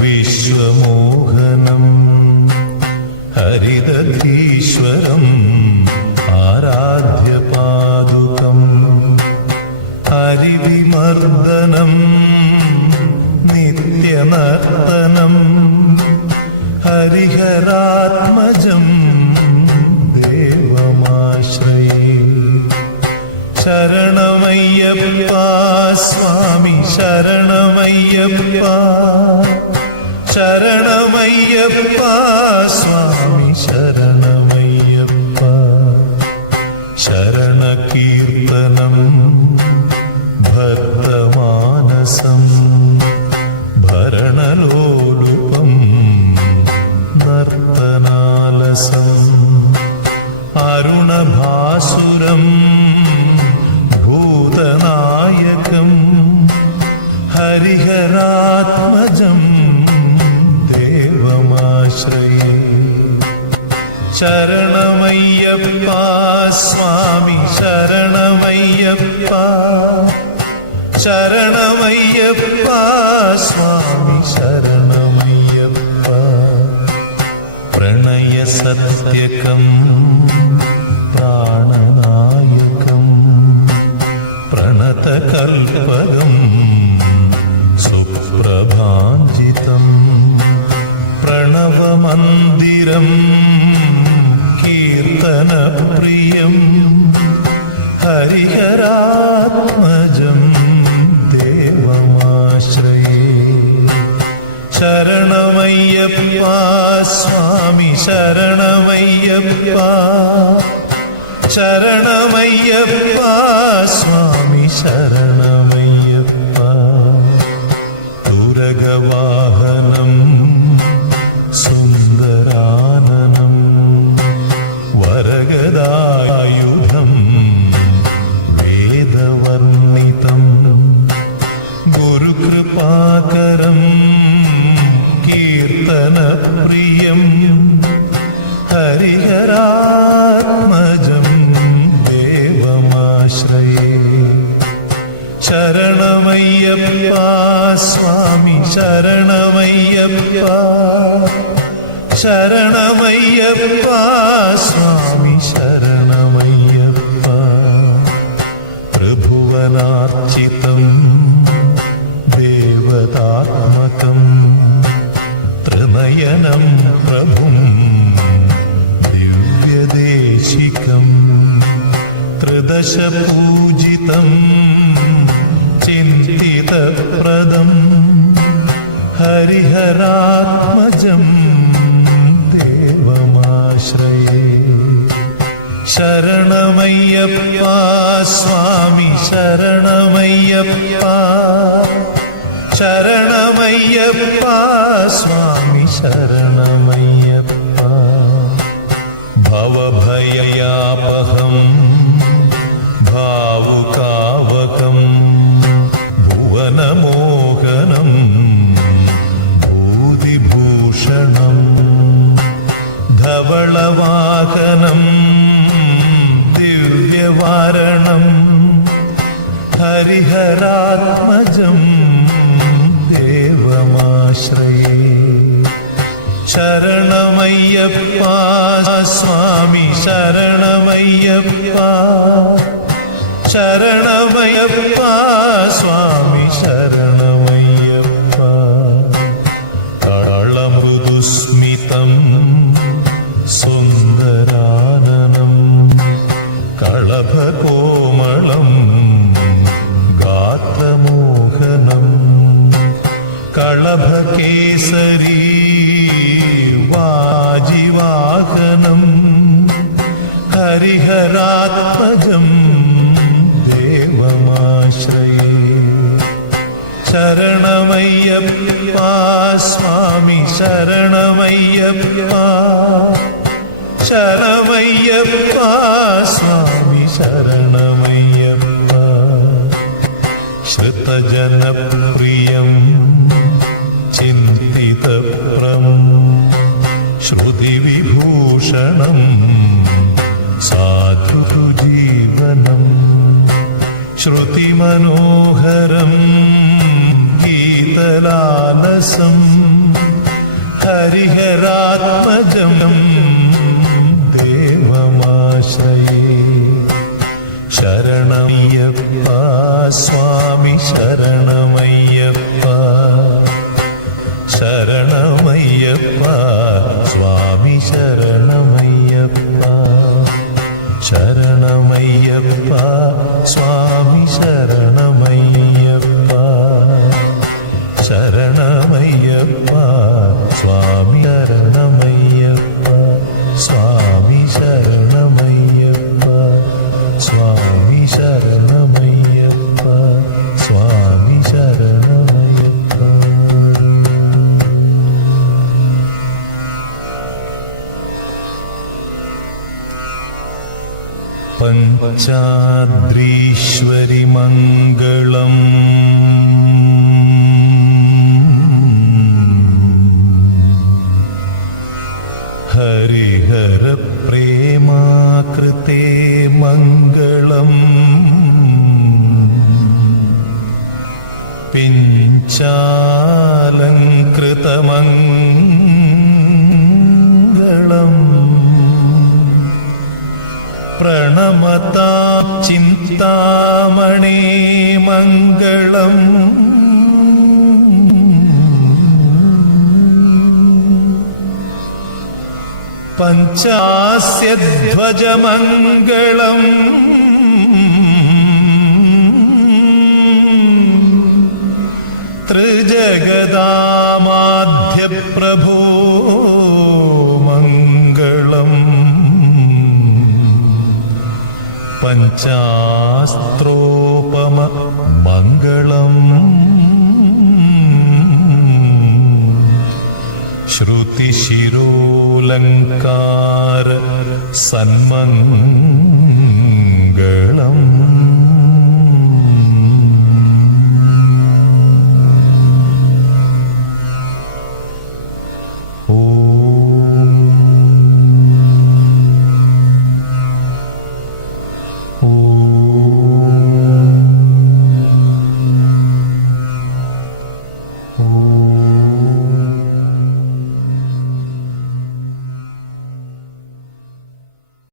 വിശ്വമോഹനം ഹരിദധീശ്വരം ആരാധ്യപാദുകം ഹരിവിമർദ്ദനം നിത്യനർത്തനം ഹരിഹരാത്മജം ദേവമാശ്രയേ. ശരണമയ്യപ്പ സ്വാമി ശരണമയ്യപ്പ, ശരണമയ്യപ്പ സ്വാമി ശരണമയ്യപ്പ. ശരണകീർത്തനം ഭക്തമാനസം ഭരണലോലുപം നർത്തനാലസം അരുണഭാസുരം ഭൂതനായകം ഹരിഹരാത്മജം ദേവമാശ്രയേ. ശരണമയ്യപ്പ സ്വാമി ശരണമയ്യപ്പ, ശരണമയ്യപ്പ സ്വാമി ശരണമയ്യപ്പ. പ്രണയസത്യകം പ്രാണനായകം പ്രണതകൽപകം സുപ്രഭാഞ്ജിതം പ്രണവമന്ദിരം കീർത്തനപ്രിയം ഹരിഹരാത്മജം ദേവമാശ്രയേ. ശരണമയ്യപ്പ സ്വാമി ശരണമയ്യപ്പ, ശരണമയ്യപ്പ സ്വാമി ശരണമയ്യപ്പ. തുരഗവാഹനം സുന്ദരാനനം വരഗദായുധം വേദവർണിതം ഗുരുകൃപാകരം കീർത്തനപ്രിയം ഹരിഹരാത്മജം ദേവമാശ്രയേ. ശരണമയ്യപ്പ സ്വാമി ശരണമയ്യപ്പ, ശരണമയ്യപ്പ സ്വാമി ശരണമയ്യപ്പ. ത്രിഭുവനാർച്ചിതം ദേവതാത്മകം ത്രിനയനം പ്രഭും ദിവ്യദേശികം ത്രിദശപൂജിതം ചിന്തിതപ്രദം ഹരിഹരാത്മജം ദേവമാശ്രയേ. ശരണമയ്യപ്പ സ്വാമി ശരണമയ്യപ്പ, ശരണമയ്യപ്പ സ്വാമി ശരണമയ്യപ്പ. ഭവഭയയാപഹം ഭാവുകാവകം ഭുവനമോഹനം ഭൂതിഭൂഷണം ധവളവാഹനം ദിവ്യവാരണം ഹരിഹരാത്മജം ദേവമാശ്രയേ. ശരണമയ്യപ്പ സ്വാമി ശരണമയ്യപ്പ, ശരണമയ്യപ്പ സ്വാമി ശരണമയ്യപ്പ. കളമൃദുസ്മിതം സുന്ദരാനനം കളഭകോമളം ഗാത്രമോഹനം കളഭകേസരീ വാജിവാഹനം ഹരിഹരാത്മജം ദേവമാശ്രയേ. ശരണമയ്യപ്പ സ്വാമി ശരണമയ്യപ്പ, ശരണമയ്യപ്പ സ്വാമി ശരണമയ്യപ്പ. ശ്രുതജനപ്രിയം ചിന്തിതപ്രം ശ്രുതിവിഭൂഷണം സാധുജീവനം ശ്രുതിമനോഹരം ഗീത ശ്രീവത്സലാലസം ഹരിഹരാത്മജം ദേവമാശ്രയേ. ശരണമയ്യപ്പ സ്വാമി ശരണമയ്യപ്പ, ശരണമയ്യപ്പ സ്വാമി ശരണമയ്യപ്പ, ശരണമയ്യപ്പ സ്വാമി ശരണമയ്യപ്പ, ശരണമയ്യപ്പ സ്വാമി ശരണമയ്യപ്പ, സ്വാമി ശരണമയ്യപ്പ, സ്വാമി ശരണമയ്യപ്പ, സ്വാമി ശരണമയ്യപ്പ. പഞ്ചാദ്രീശ്വരി മംഗളം ഹരിഹര പ്രേമാകൃതേ മംഗളം പിഞ്ചാലങ്കൃതമംഗളം പ്രണമതാം ചിന്താമണേ മംഗളം പഞ്ചാസ്യധ്വജമംഗളം ത്രിജഗദാമാധ്യപ്രഭോ മംഗളം പഞ്ചാസ്ത്രോപമ മംഗളം ശ്രുതിശിരോലങ്കാര സന്മംഗളം ഓം